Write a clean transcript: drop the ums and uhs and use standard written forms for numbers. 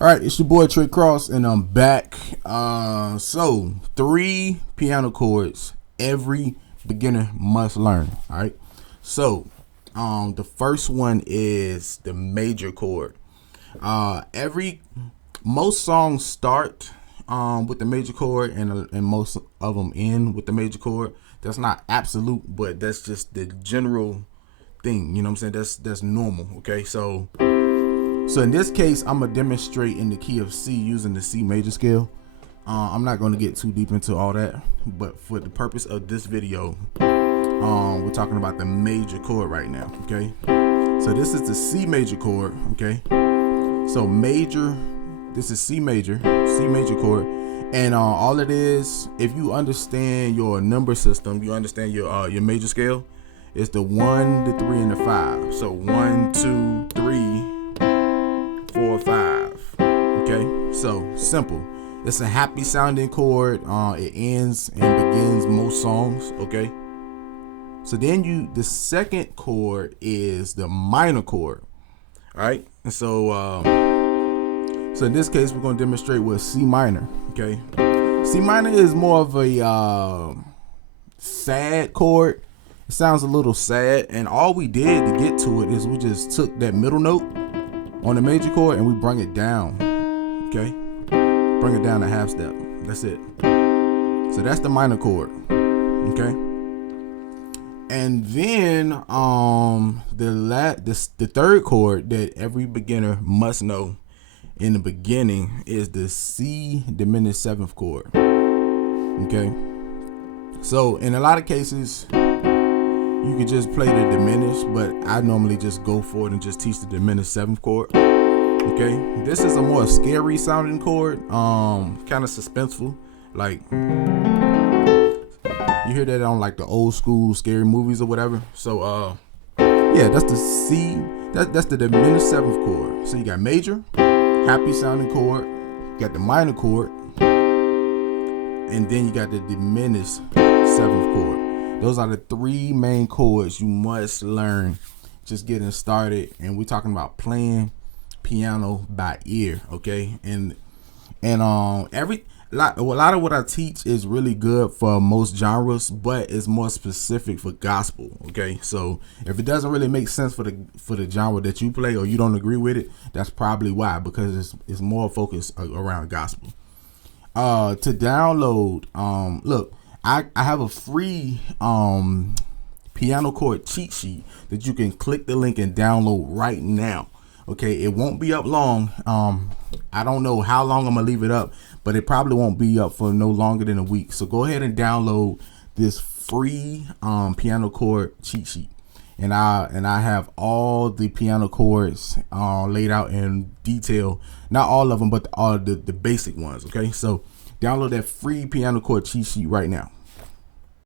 All right, it's your boy Trey Cross, and I'm back. So 3 piano chords every beginner must learn. All right. So, the first one is the major chord. Every most songs start with the major chord, and most of them end with the major chord. That's not absolute, but that's just the general thing. You know what I'm saying? That's normal. Okay, so in this case, I'm gonna demonstrate in the key of C using the C major scale. I'm not gonna get too deep into all that, but for the purpose of this video, we're talking about the major chord right now. Okay, so this is the C major chord. Okay, so major, this is C major chord, and all it is, if you understand your number system, you understand your major scale. It's the 1, the 3, and the 5. So 1, 2, 3, 4, 5. Okay, so simple. It's a happy sounding chord. It ends and begins most songs. Okay, so then the second chord is the minor chord. All right, and so in this case, we're going to demonstrate with C minor. Okay, C minor is more of a sad chord. It sounds a little sad, and all we did to get to it is we just took that middle note on the major chord and we bring it down. Okay, bring it down a half step. That's it. So that's the minor chord. Okay, and then the third chord that every beginner must know in the beginning is the C diminished 7th chord. Okay, so in a lot of cases you could just play the diminished, but I normally just go for it and just teach the diminished 7th chord. Okay, this is a more scary sounding chord, kind of suspenseful. Like you hear that on like the old school scary movies or whatever. So yeah, that's the C. That's the diminished 7th chord. So you got major, happy sounding chord, you got the minor chord, and then you got the diminished 7th chord. Those are the 3 main chords you must learn just getting started, and we're talking about playing piano by ear. Okay, and a lot of what I teach is really good for most genres, but it's more specific for gospel. Okay, so if it doesn't really make sense for the genre that you play, or you don't agree with it, that's probably why, because it's more focused around gospel. To download, look, I have a free piano chord cheat sheet that you can click the link and download right now. Okay, it won't be up long. I don't know how long I'm gonna leave it up, but it probably won't be up for no longer than a week. So go ahead and download this free piano chord cheat sheet, and I have all the piano chords laid out in detail. Not all of them, but all the basic ones. Okay, so download that free piano chord cheat sheet right now.